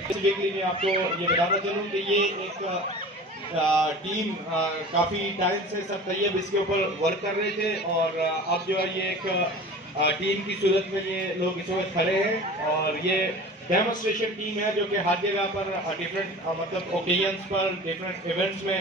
Basically मैं आपको ये बताना चलूँ कि ये एक टीम काफ़ी टाइम से सब तैयब इसके ऊपर वर्क कर रहे थे और अब जो है ये एक टीम की सूरत में ये लोग इस वक्त खड़े हैं और ये डेमोन्स्ट्रेशन टीम है जो कि हर जगह पर डिफरेंट मतलब ओकेजन्स पर डिफरेंट इवेंट्स में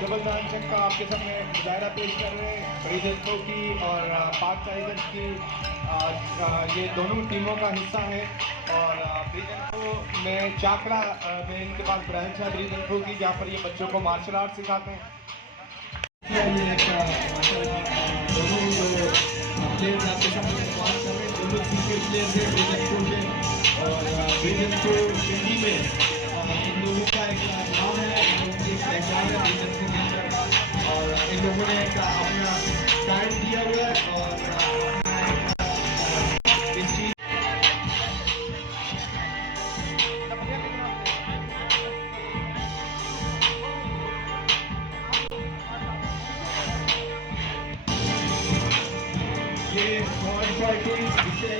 डबल डांस का आपके सामने मुजाहरा पेश कर रहे हैं बड़ी जनों की और पाक टाइगर्स की ये दोनों टीमों का हिस्सा है और ब्रिजनखो में चाकड़ा में इनके पास ब्रांच है ब्रिजनखो की जहाँ पर ये बच्चों को मार्शल आर्ट सिखाते हैं। दोनों जो प्लेयर्स आपके सामने बात कर रहे हैं दोनों सीनियर प्लेयर्स हैं ब्रिजनखो के और ब्रिजनखो हिंदी में इन लोगों का एक नाम है और इन लोगों ने अपना टाइम दिया हुआ है और इस चीज ये जिसे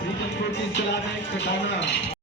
ब्रिजनखो की इस्तेलाह है कटाना